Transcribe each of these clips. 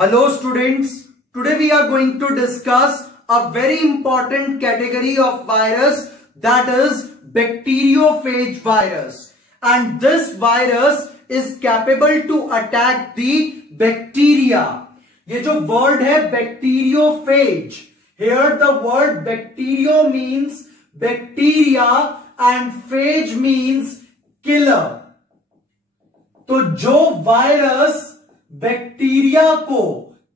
Hello students, today we are going to discuss a very important category of virus, that is bacteriophage virus, and this virus is capable to attack the bacteria. ये जो word है bacteriophage, here the word bacterio means bacteria and phage means killer. तो जो virus bacteria को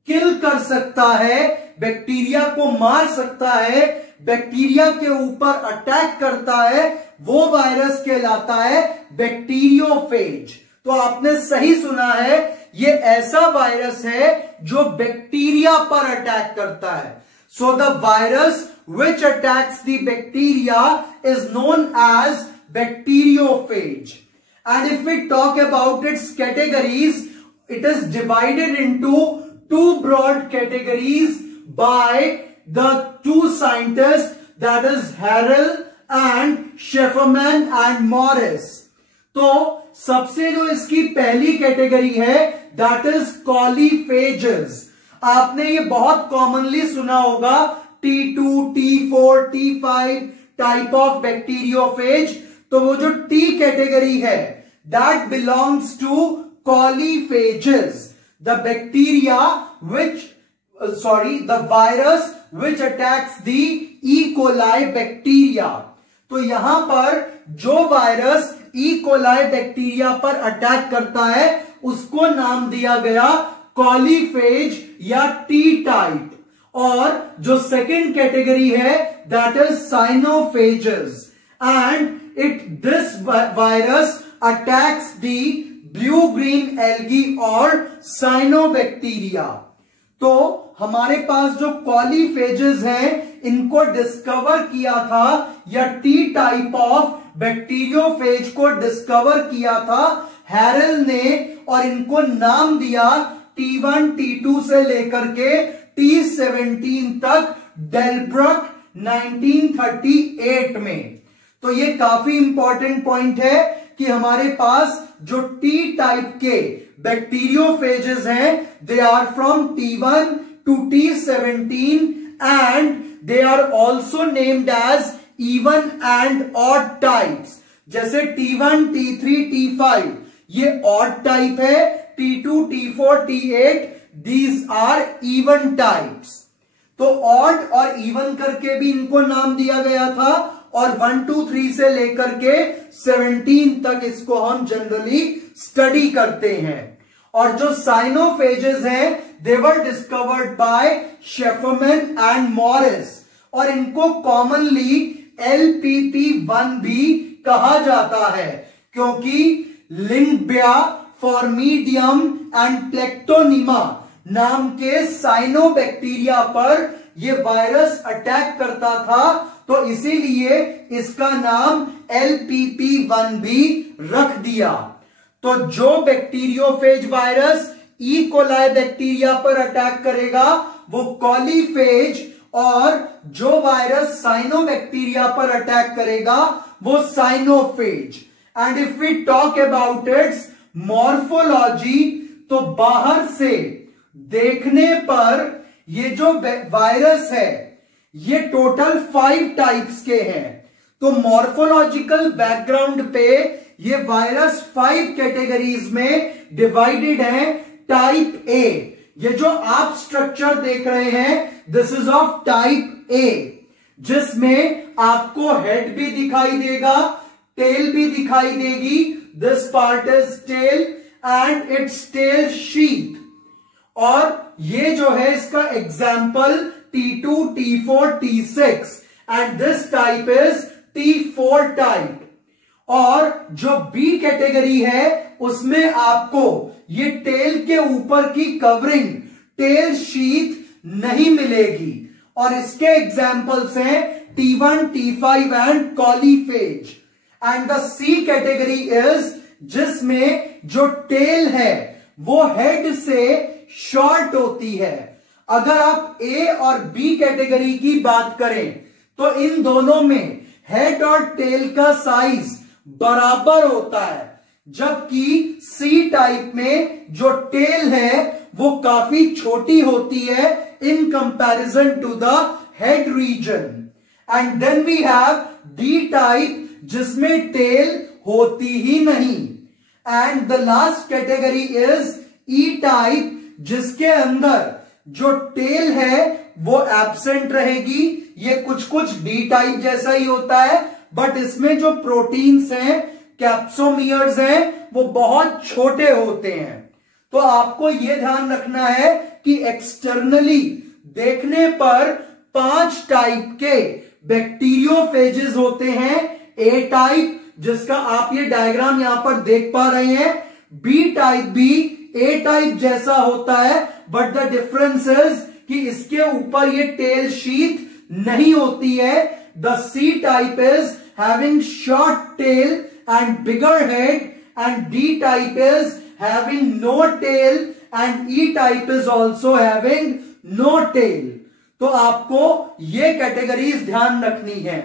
किल कर सकता है, bacteria को मार सकता है, बैक्टीरिया के ऊपर अटैक करता है, वो वायरस कहलाता है बैक्टीरियोफेज। तो आपने सही सुना है, ये ऐसा वायरस है जो बैक्टीरिया पर अटैक करता है। So the virus which attacks the bacteria is known as bacteriophage. And if we talk about its categories, it is divided into two broad categories by the two scientists, that is Harrell and Schefferman and Morris. तो सबसे जो इसकी पहली category है, that is कॉलीफेजेस। आपने ये बहुत commonly सुना होगा, T2, T4, T5 type of bacteriophage. तो वो जो T कैटेगरी है, that belongs to कॉलीफेजेस, the bacteria which the virus which attacks the E. coli bacteria. तो यहां पर जो वायरस E. coli बैक्टीरिया पर अटैक करता है, उसको नाम दिया गया कॉलीफेज या टी टाइप। और जो सेकेंड कैटेगरी है, that is cyanophages, and this virus attacks the blue green algae और साइनोबैक्टीरिया। तो हमारे पास जो कॉलीफेजेस हैं, इनको डिस्कवर किया था, या टी टाइप ऑफ बैक्टीरियोफेज को डिस्कवर किया था हैरल ने, और इनको नाम दिया T1, T2 से लेकर के T17 तक डेलब्रक 1938 में। तो ये काफी इंपॉर्टेंट पॉइंट है कि हमारे पास जो टी टाइप के बैक्टीरियोफेजेस हैं, they are from T1 to T17 and they are also named as even and odd types. जैसे T1, T3, T5 ये ऑड टाइप है, T2, T4, T8 these are even types। तो odd और even करके भी इनको नाम दिया गया था, और 1, 2, 3 से लेकर के 17 तक इसको हम जनरली स्टडी करते हैं। और जो साइनोफेजेस हैं, they were discovered by Safferman and Morris, और इनको कॉमनली LPP1 भी कहा जाता है, क्योंकि लिंगबिया, फॉर्मीडियम एंड प्लेक्टोनिमा नाम के साइनोबैक्टीरिया पर ये वायरस अटैक करता था, तो इसीलिए इसका नाम LPP1 भी रख दिया। तो जो bacteriophage virus E coli bacteria पर अटैक करेगा वो कॉलीफेज, और जो वायरस साइनोबैक्टीरिया पर अटैक करेगा वो cyanophage. And if we talk about its morphology, तो बाहर से देखने पर ये जो वायरस है, ये टोटल 5 टाइप्स के हैं। तो मॉर्फोलॉजिकल बैकग्राउंड पे ये वायरस 5 कैटेगरीज में डिवाइडेड है। टाइप ए, ये जो आप स्ट्रक्चर देख रहे हैं, this is of type A, जिसमें आपको हेड भी दिखाई देगा, टेल भी दिखाई देगी। This part is tail and its tail sheath. और ये जो है इसका example T2, T4, T6 and this type is T4 type. और जो बी कैटेगरी है, उसमें आपको ये टेल के ऊपर की कवरिंग, टेल शीथ नहीं मिलेगी, और इसके एग्जाम्पल्स हैं T1, T5 एंड coliphage. And the C category is जिसमें जो टेल है वो हेड से शॉर्ट होती है। अगर आप ए और बी कैटेगरी की बात करें, तो इन दोनों में हेड और टेल का साइज बराबर होता है, जबकि सी टाइप में जो टेल है वो काफी छोटी होती है in comparison to the head region. And then we have D type जिसमें टेल होती ही नहीं। And the last category is E type जिसके अंदर जो टेल है वो एब्सेंट रहेगी। ये कुछ कुछ डी टाइप जैसा ही होता है, बट इसमें जो प्रोटीन्स हैं, कैप्सोमियर्स हैं, वो बहुत छोटे होते हैं। तो आपको यह ध्यान रखना है कि एक्सटर्नली देखने पर 5 टाइप के बैक्टीरियोफेजेस होते हैं। ए टाइप जिसका आप ये डायग्राम यहां पर देख पा रहे हैं, बी टाइप भी ए टाइप जैसा होता है, बट द डिफरेंस इज कि इसके ऊपर ये टेल शीथ नहीं होती है। The C type is having short tail and bigger head, and D type is having no tail, and E type is also having no tail. तो आपको ये कैटेगरीज ध्यान रखनी है।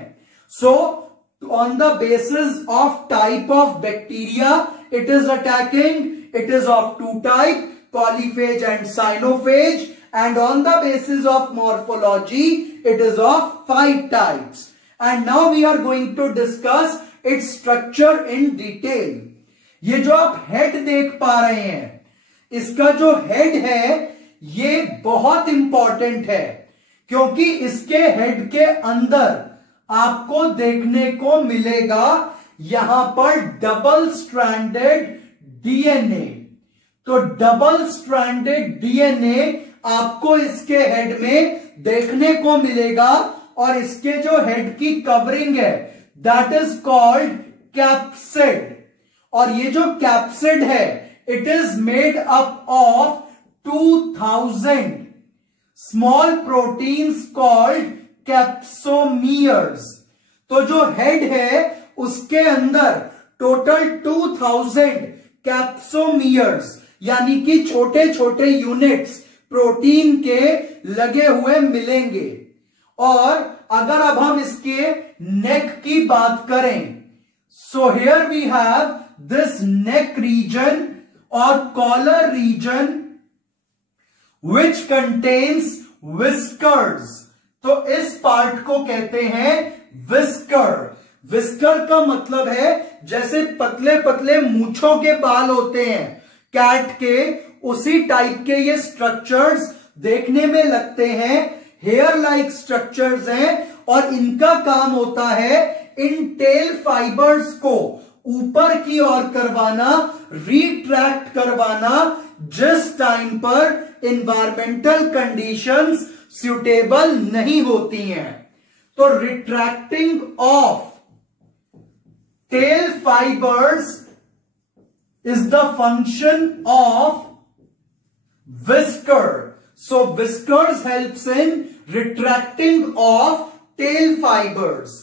सो on the basis of type of bacteria, it is attacking, it is of 2 type, polyphage and cyanophage, and on the basis of morphology, it is of 5 types. And now we are going to discuss its structure in detail. ये जो आप head देख पा रहे हैं, इसका जो head है ये बहुत इंपॉर्टेंट है, क्योंकि इसके head के अंदर आपको देखने को मिलेगा यहां पर डबल स्ट्रैंडेड डीएनए। तो डबल स्ट्रैंडेड डीएनए आपको इसके हेड में देखने को मिलेगा, और इसके जो हेड की कवरिंग है दैट इज कॉल्ड कैप्सिड। और ये जो कैप्सिड है it is made up of 2000 small proteins called capsomeres. तो जो हेड है उसके अंदर टोटल 2000 कैप्सोमियर्स यानी कि छोटे छोटे यूनिट्स प्रोटीन के लगे हुए मिलेंगे। और अगर अब हम इसके नेक की बात करें, so here we have this neck region और collar region which contains whiskers. तो इस पार्ट को कहते हैं विस्कर। विस्कर का मतलब है जैसे पतले पतले मूंछों के बाल होते हैं कैट के, उसी टाइप के ये स्ट्रक्चर्स देखने में लगते हैं। हेयर लाइक स्ट्रक्चर्स हैं, और इनका काम होता है इन टेल फाइबर्स को ऊपर की ओर करवाना, रिट्रैक्ट करवाना, जिस टाइम पर इन्वायरमेंटल कंडीशंस सुटेबल नहीं होती हैं। तो retracting of tell fibres is the function of whisker. So whiskers helps in retracting of tail fibers.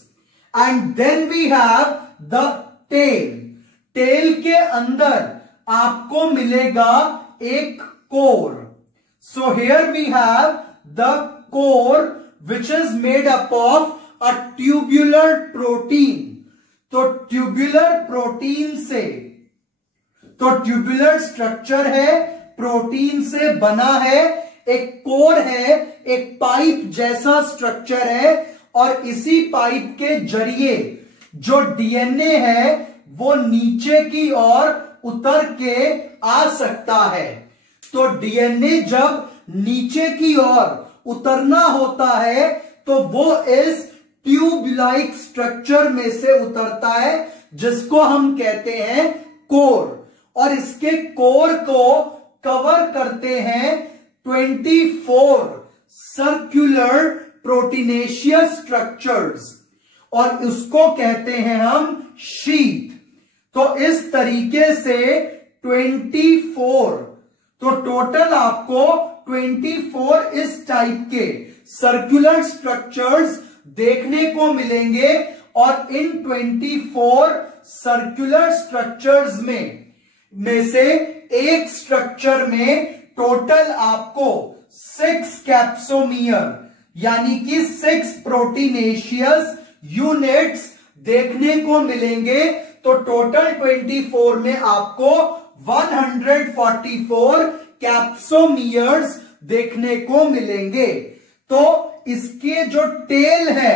And then we have the tail. Tail के अंदर आपको मिलेगा एक core. So here we have the core which is made up of a tubular protein. तो tubular protein से, तो tubular structure है, protein से बना है, एक कोर है, एक पाइप जैसा स्ट्रक्चर है, और इसी पाइप के जरिए जो डीएनए है वो नीचे की ओर उतर के आ सकता है। तो डीएनए जब नीचे की ओर उतरना होता है तो वो इस ट्यूब लाइक स्ट्रक्चर में से उतरता है जिसको हम कहते हैं कोर। और इसके कोर को कवर करते हैं 24 सर्कुलर प्रोटीनेशियस स्ट्रक्चर्स, और उसको कहते हैं हम शीथ। तो इस तरीके से 24, तो टोटल आपको 24 इस टाइप के सर्कुलर स्ट्रक्चर्स देखने को मिलेंगे। और इन 24 सर्कुलर स्ट्रक्चर्स में से एक स्ट्रक्चर में टोटल आपको 6 कैप्सोमियर यानी कि 6 प्रोटीनेशियस यूनिट्स देखने को मिलेंगे। तो टोटल 24 में आपको 144 कैप्सोमियर्स देखने को मिलेंगे। तो इसके जो टेल है,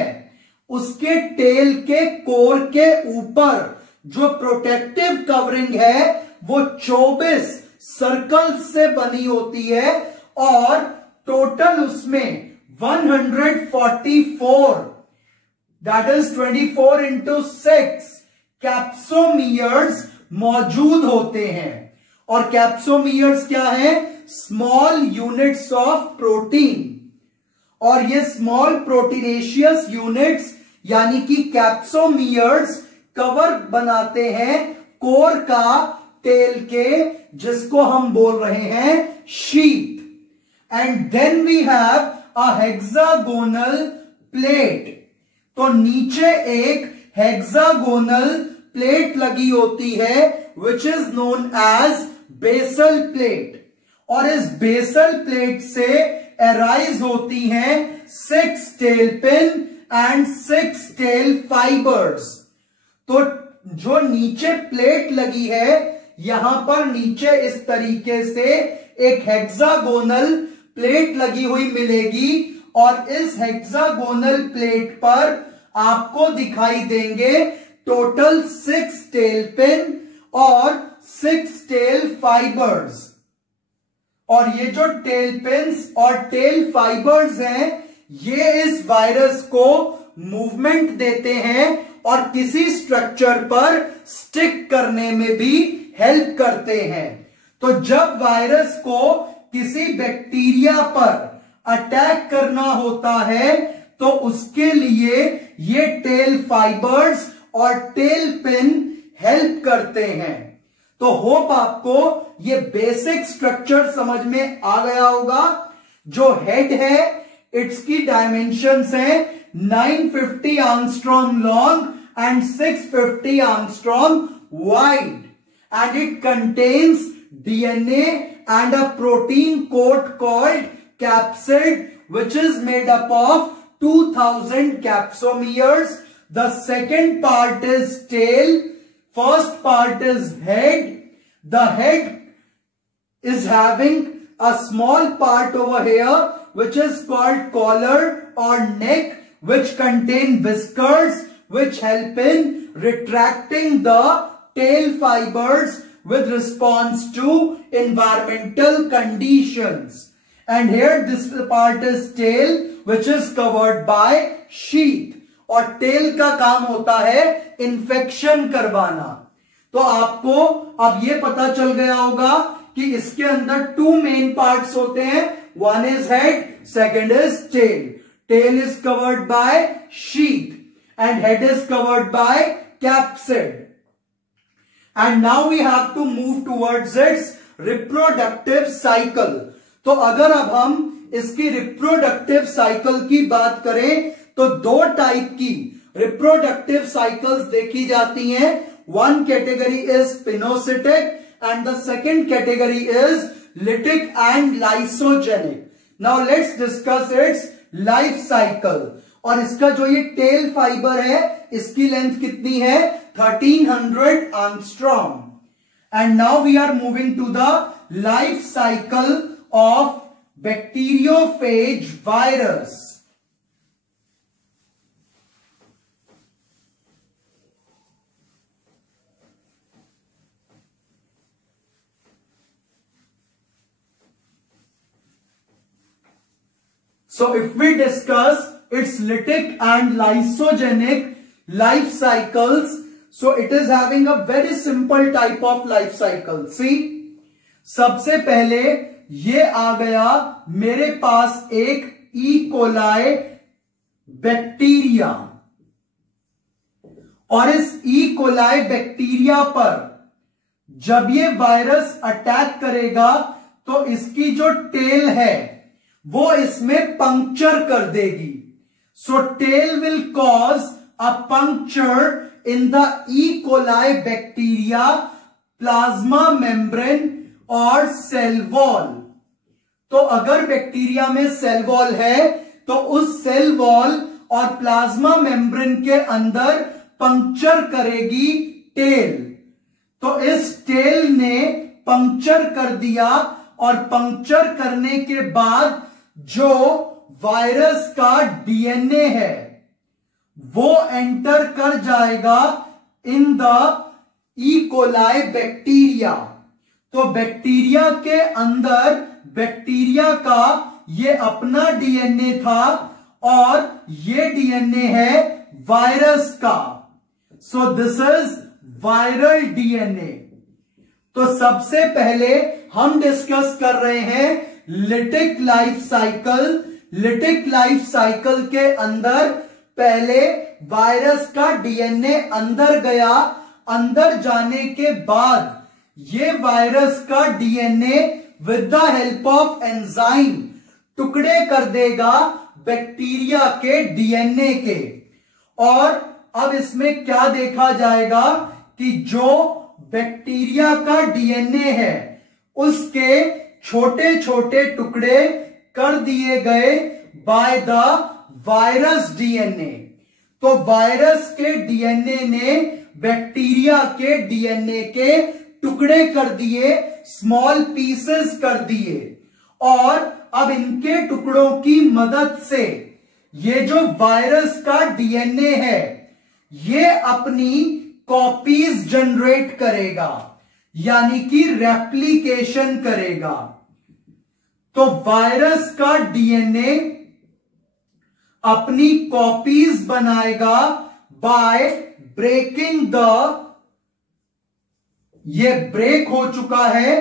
उसके टेल के कोर के ऊपर जो प्रोटेक्टिव कवरिंग है वो 24 सर्कल से बनी होती है और टोटल उसमें 144 दैट इज 24 into 6 कैप्सोमियर्स मौजूद होते हैं। और कैप्सोमियर्स क्या है? Small units of protein. और ये स्मॉल प्रोटीनेशियस यूनिट्स यानी कि कैप्सोमियर्स कवर बनाते हैं कोर का टेल के, जिसको हम बोल रहे हैं sheath. And then we have a hexagonal plate. तो नीचे एक हेक्सागोनल प्लेट लगी होती है which is known as basal plate. और इस बेसल प्लेट से अराइज होती हैं 6 tail pin and 6 tail fibres. तो जो नीचे प्लेट लगी है, यहां पर नीचे इस तरीके से एक हेक्सागोनल प्लेट लगी हुई मिलेगी और इस हेक्सागोनल प्लेट पर आपको दिखाई देंगे टोटल 6 टेल पिन और 6 टेल फाइबर्स। और ये जो टेल पिन्स और टेल फाइबर्स हैं, ये इस वायरस को मूवमेंट देते हैं और किसी स्ट्रक्चर पर स्टिक करने में भी हेल्प करते हैं। तो जब वायरस को किसी बैक्टीरिया पर अटैक करना होता है तो उसके लिए ये टेल फाइबर्स और टेल पिन हेल्प करते हैं। तो होप आपको ये बेसिक स्ट्रक्चर समझ में आ गया होगा। जो हेड है, इट्स की डायमेंशंस हैं 950 angstrom long and 650 angstrom wide, and it contains DNA and a protein coat called capsid, which is made up of 2000 capsomeres. The second part is tail, first part is head. The head is having a small part over here which is called collar or neck, which contain whiskers which help in retracting the tail fibers with response to environmental conditions. And here this part is tail which is covered by sheath. और tail का काम होता है infection करवाना। तो आपको अब ये पता चल गया होगा कि इसके अंदर 2 मेन पार्ट्स होते हैं। One is head, second is tail. Tail is covered by sheath and head is covered by capsid. And now we have to move towards its reproductive cycle. तो अगर अब हम इसकी reproductive cycle की बात करें तो 2 टाइप की reproductive cycles देखी जाती हैं। One category is pinocytic and the second category is lytic and lysogenic. Now let's discuss its life cycle. और इसका जो ये टेल फाइबर है, इसकी लेंथ कितनी है? 1300 angstrom. And now we are moving to the life cycle of bacteriophage virus. So if we discuss its lytic and lysogenic life cycles, so it is having a very simple type of life cycle. See, सबसे पहले ये आ गया मेरे पास एक E coli bacteria, और इस E coli bacteria पर जब ये वायरस अटैक करेगा तो इसकी जो टेल है वो इसमें पंक्चर कर देगी। So tail will cause a puncture in the E. coli bacteria plasma membrane और सेल वॉल। तो अगर बैक्टीरिया में सेल वॉल है तो उस सेल वॉल और प्लाज्मा मेम्ब्रेन के अंदर पंक्चर करेगी टेल। तो इस टेल ने पंक्चर कर दिया और पंक्चर करने के बाद जो वायरस का डीएनए है वो एंटर कर जाएगा in the E coli bacteria. तो बैक्टीरिया के अंदर बैक्टीरिया का ये अपना डीएनए था और ये डीएनए है वायरस का। So this is viral DNA. तो सबसे पहले हम डिस्कस कर रहे हैं lytic life cycle. Lytic life cycle के अंदर पहले वायरस का डीएनए अंदर गया, अंदर जाने के बाद ये वायरस का DNA with the help of enzyme टुकड़े कर देगा बैक्टीरिया के डीएनए के। और अब इसमें क्या देखा जाएगा कि जो बैक्टीरिया का डीएनए है उसके छोटे छोटे टुकड़े कर दिए गए बाय द वायरस डीएनए। तो वायरस के डीएनए ने बैक्टीरिया के डीएनए के टुकड़े कर दिए, स्मॉल पीसेस कर दिए, और अब इनके टुकड़ों की मदद से ये जो वायरस का डीएनए है ये अपनी कॉपीज जनरेट करेगा, यानी कि रेप्लिकेशन करेगा। तो वायरस का डीएनए अपनी कॉपीज बनाएगा बाय ब्रेकिंग द, ये ब्रेक हो चुका है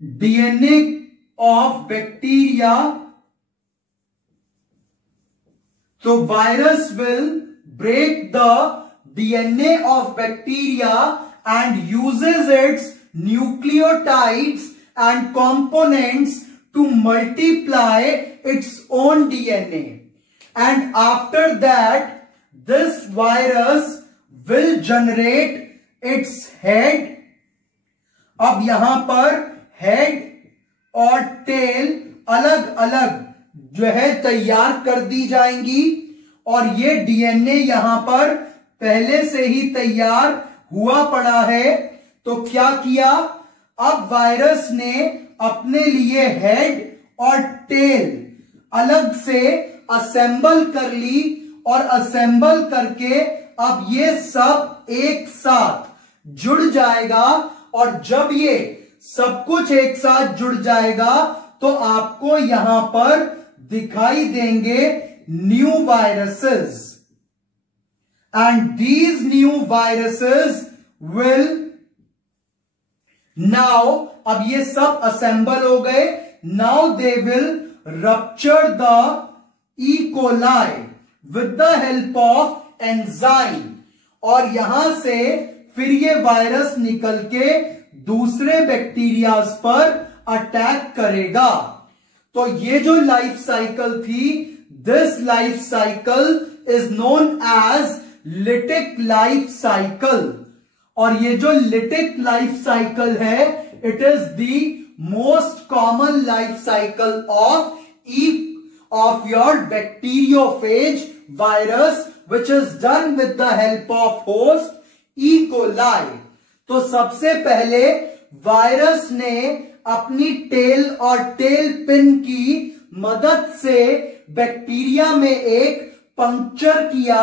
डीएनए ऑफ बैक्टीरिया। तो virus will break the DNA of bacteria and uses its nucleotides and components to multiply its own DNA. And after that, this virus will generate its head. अब यहां पर head और tell अलग अलग जो है तैयार कर दी जाएंगी, और ये डीएनए यहां पर पहले से ही तैयार हुआ पड़ा है। तो क्या किया, अब वायरस ने अपने लिए हेड और टेल अलग से असेंबल कर ली, और असेंबल करके अब ये सब एक साथ जुड़ जाएगा। और जब ये सब कुछ एक साथ जुड़ जाएगा तो आपको यहां पर दिखाई देंगे new viruses, and these new viruses will now, अब ये सब assemble हो गए, now they will rupture the E. coli with the help of enzyme, और यहां से फिर ये वायरस निकल के दूसरे बैक्टीरियाज पर अटैक करेगा। तो ये जो लाइफ साइकिल थी, this life cycle is known as lytic life cycle, और ये जो lytic life cycle है, it is the most common life cycle of your bacteriophage virus, which is done with the help of host E. coli. तो सबसे पहले virus ने अपनी tell और टेल पिन की मदद से बैक्टीरिया में एक पंक्चर किया,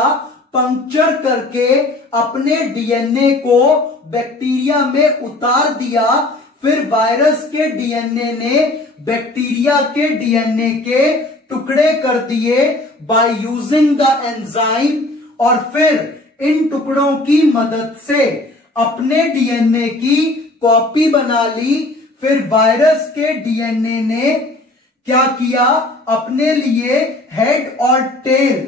पंक्चर करके अपने डीएनए को बैक्टीरिया में उतार दिया। फिर वायरस के डीएनए ने बैक्टीरिया के डीएनए के टुकड़े कर दिए बाय यूजिंग द एंजाइम, और फिर इन टुकड़ों की मदद से अपने डीएनए की कॉपी बना ली। फिर वायरस के डीएनए ने क्या किया, अपने लिए हेड और टेल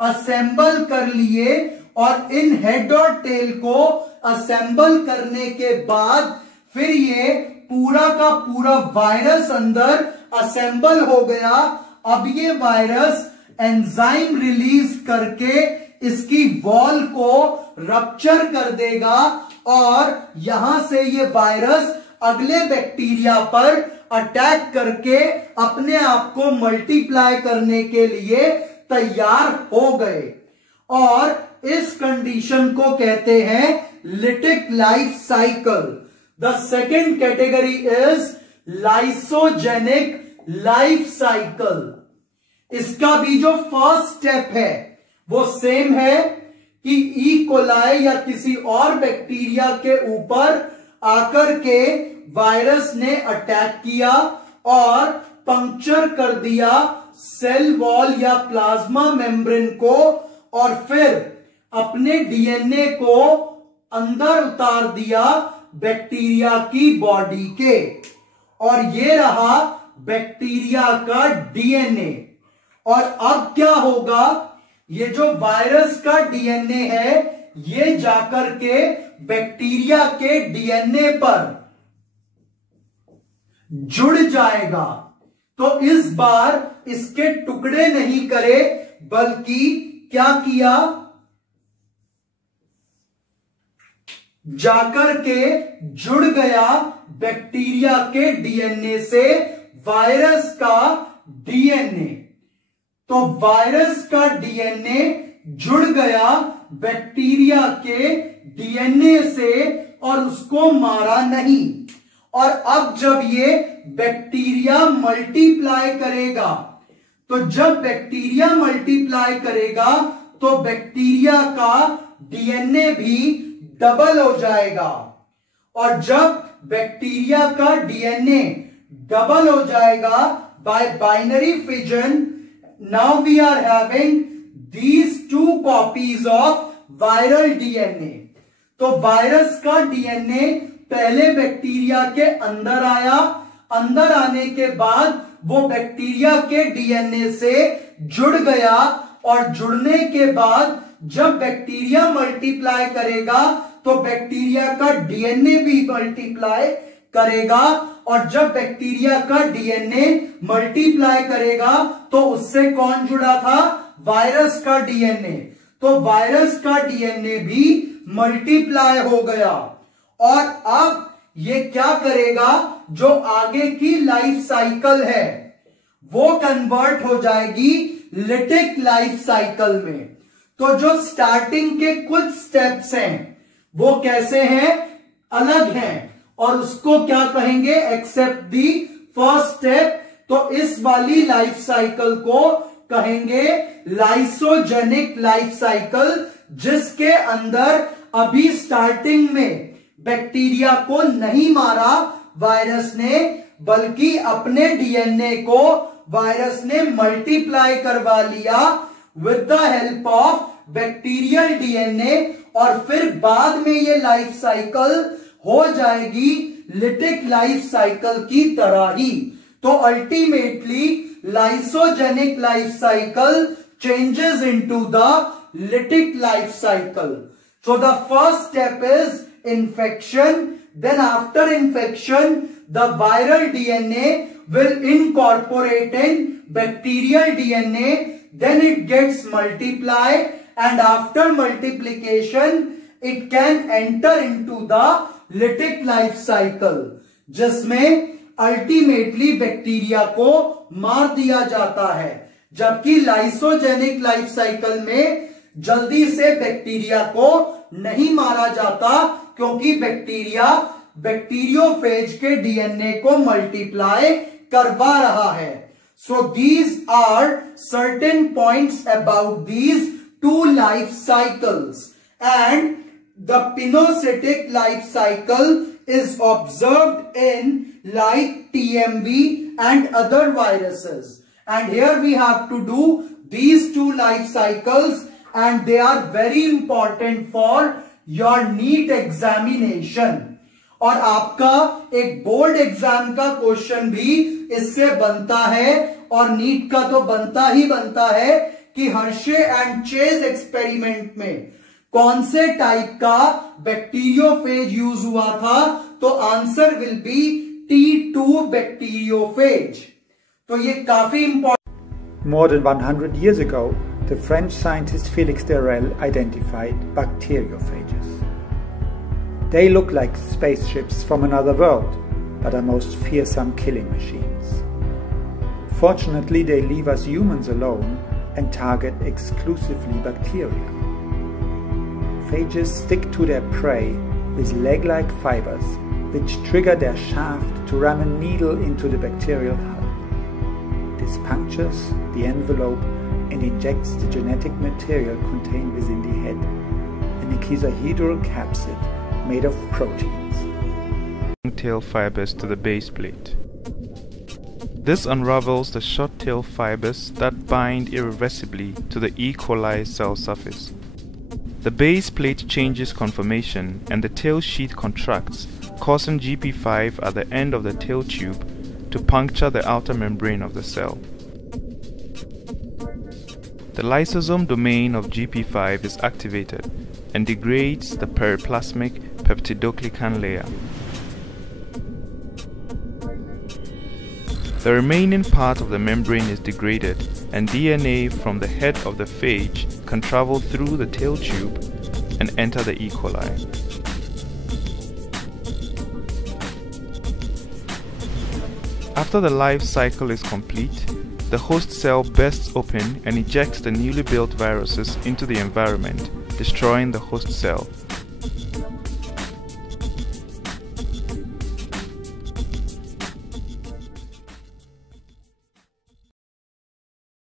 असेंबल कर लिए, और इन हेड और टेल को असेंबल करने के बाद फिर ये पूरा का पूरा वायरस अंदर असेंबल हो गया। अब ये वायरस एंजाइम रिलीज करके इसकी वॉल को रप्चर कर देगा, और यहां से ये वायरस अगले बैक्टीरिया पर अटैक करके अपने आप को मल्टीप्लाई करने के लिए तैयार हो गए। और इस कंडीशन को कहते हैं lytic life cycle. The second category is lysogenic life cycle. इसका भी जो फर्स्ट स्टेप है वो सेम है कि ई कोलाई या किसी और बैक्टीरिया के ऊपर आकर के वायरस ने अटैक किया और पंक्चर कर दिया सेल वॉल या प्लाज्मा मेम्ब्रेन को, और फिर अपने डीएनए को अंदर उतार दिया बैक्टीरिया की बॉडी के, और ये रहा बैक्टीरिया का डीएनए। और अब क्या होगा, ये जो वायरस का डीएनए है ये जाकर के बैक्टीरिया के डीएनए पर जुड़ जाएगा। तो इस बार इसके टुकड़े नहीं करे, बल्कि क्या किया, जाकर के जुड़ गया बैक्टीरिया के डीएनए से वायरस का डीएनए। तो वायरस का डीएनए जुड़ गया बैक्टीरिया के डीएनए से और उसको मारा नहीं। और अब जब ये बैक्टीरिया मल्टीप्लाई करेगा, तो जब बैक्टीरिया मल्टीप्लाई करेगा तो बैक्टीरिया का डीएनए भी डबल हो जाएगा। और जब बैक्टीरिया का डीएनए डबल हो जाएगा bye binary fission, now we are having these two copies of viral DNA। तो वायरस का डीएनए पहले बैक्टीरिया के अंदर आया, अंदर आने के बाद वो बैक्टीरिया के डीएनए से जुड़ गया, और जुड़ने के बाद जब बैक्टीरिया मल्टीप्लाई करेगा तो बैक्टीरिया का डीएनए भी मल्टीप्लाई करेगा, और जब बैक्टीरिया का डीएनए मल्टीप्लाई करेगा तो उससे कौन जुड़ा था, वायरस का डीएनए। तो वायरस का डीएनए भी मल्टीप्लाई हो गया, और अब ये क्या करेगा, जो आगे की लाइफ साइकिल है वो कन्वर्ट हो जाएगी लिटिक लाइफ साइकिल में। तो जो स्टार्टिंग के कुछ स्टेप्स हैं वो कैसे हैं, अलग हैं, और उसको क्या कहेंगे, एक्सेप्ट दी फर्स्ट स्टेप। तो इस वाली लाइफ साइकिल को कहेंगे लाइसोजेनिक लाइफ साइकिल, जिसके अंदर अभी स्टार्टिंग में बैक्टीरिया को नहीं मारा वायरस ने, बल्कि अपने डीएनए को वायरस ने मल्टीप्लाई करवा लिया with the help of bacterial DNA, और फिर बाद में ये लाइफ साइकिल हो जाएगी लिटिक लाइफ साइकिल की तरह ही। तो ultimately lysogenic life cycle changes into the lytic life cycle. So the first step is infection, then after infection the viral DNA will incorporate in bacterial DNA, then it gets multiplied, and after multiplication it can enter into the lytic life cycle, जिसमें ultimately bacteria को मार दिया जाता है। जबकि lysogenic life cycle में जल्दी से बैक्टीरिया को नहीं मारा जाता, क्योंकि बैक्टीरिया बैक्टीरियोफेज के डीएनए को मल्टीप्लाई करवा रहा है। So these are certain points about these two life cycles, and the pinocytic life cycle is observed in like TMV and other viruses, and here we have to do these two life cycles, and they are very important for your NEET examination। और आपका एक board exam का question भी इससे बनता है, और NEET का तो बनता ही बनता है कि हर्शे एंड चेज एक्सपेरिमेंट में कौन से टाइप का बैक्टीरियोफेज यूज हुआ था, तो answer will be T2 bacteriophage. तो ये काफी important. More than 100 years ago, the French scientist Félix d'Herelle identified bacteriophages. They look like spaceships from another world, but are most fearsome killing machines. Fortunately, they leave us humans alone and target exclusively bacteria. Phages stick to their prey with leg-like fibers which trigger their shaft to ram a needle into the bacterial hull. This punctures the envelope and injects the genetic material contained within the head, an icosahedral capsid made of proteins. Tail fibers to the base plate. This unravels the short tail fibers that bind irreversibly to the E. coli cell surface. The base plate changes conformation and the tail sheath contracts, causing GP5 at the end of the tail tube to puncture the outer membrane of the cell. The lysosome domain of GP5 is activated and degrades the periplasmic peptidoglycan layer. The remaining part of the membrane is degraded and DNA from the head of the phage can travel through the tail tube and enter the E. coli. After the life cycle is complete, the host cell bursts open and ejects the newly built viruses into the environment, destroying the host cell,